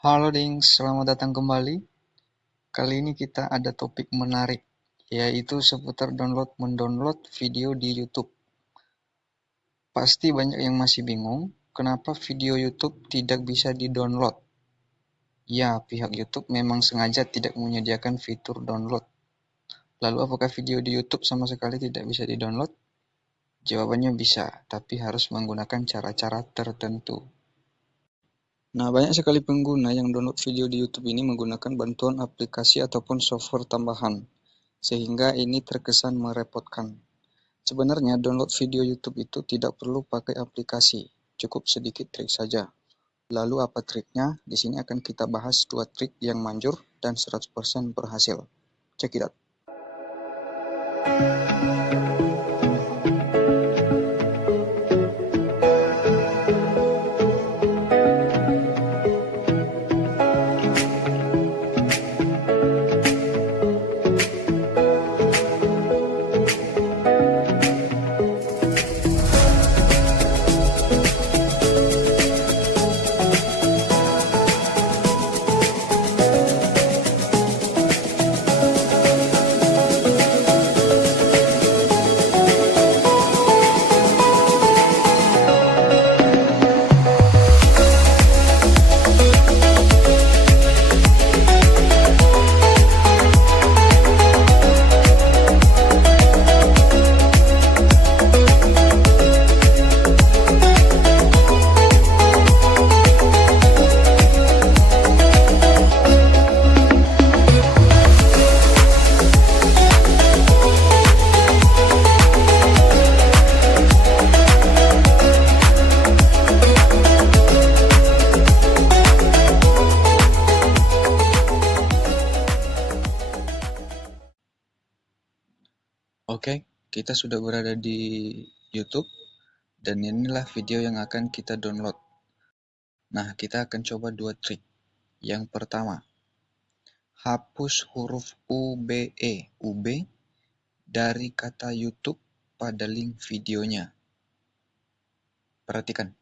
Halo Ding, selamat datang kembali. Kali ini kita ada topik menarik, yaitu seputar mendownload video di YouTube. Pasti banyak yang masih bingung, kenapa video YouTube tidak bisa di-download. Ya, pihak YouTube memang sengaja tidak menyediakan fitur download. Lalu apakah video di YouTube sama sekali tidak bisa di-download? Jawabannya bisa, tapi harus menggunakan cara-cara tertentu. Nah, banyak sekali pengguna yang download video di YouTube ini menggunakan bantuan aplikasi ataupun software tambahan, sehingga ini terkesan merepotkan. Sebenarnya download video YouTube itu tidak perlu pakai aplikasi, cukup sedikit trik saja. Lalu apa triknya? Di sini akan kita bahas 2 trik yang manjur dan 100% berhasil. Check it out. Oke, kita sudah berada di YouTube dan inilah video yang akan kita download. Nah, kita akan coba 2 trik. Yang pertama, hapus huruf UB dari kata YouTube pada link videonya. Perhatikan.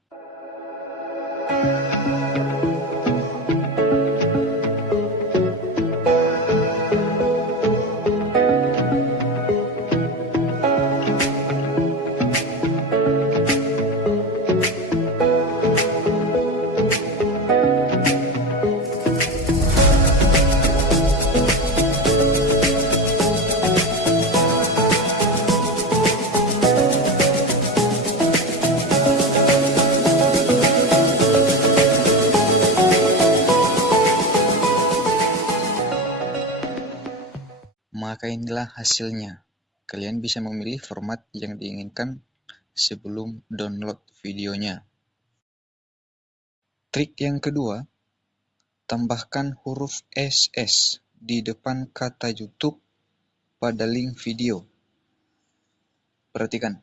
Maka inilah hasilnya. Kalian bisa memilih format yang diinginkan sebelum download videonya. Trik yang kedua, tambahkan huruf SS di depan kata YouTube pada link video. Perhatikan.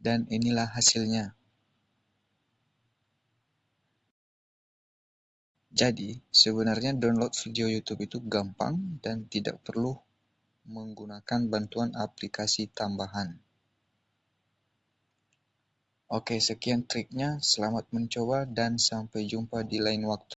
Dan inilah hasilnya. Jadi, sebenarnya download video YouTube itu gampang dan tidak perlu menggunakan bantuan aplikasi tambahan. Oke, sekian triknya. Selamat mencoba dan sampai jumpa di lain waktu.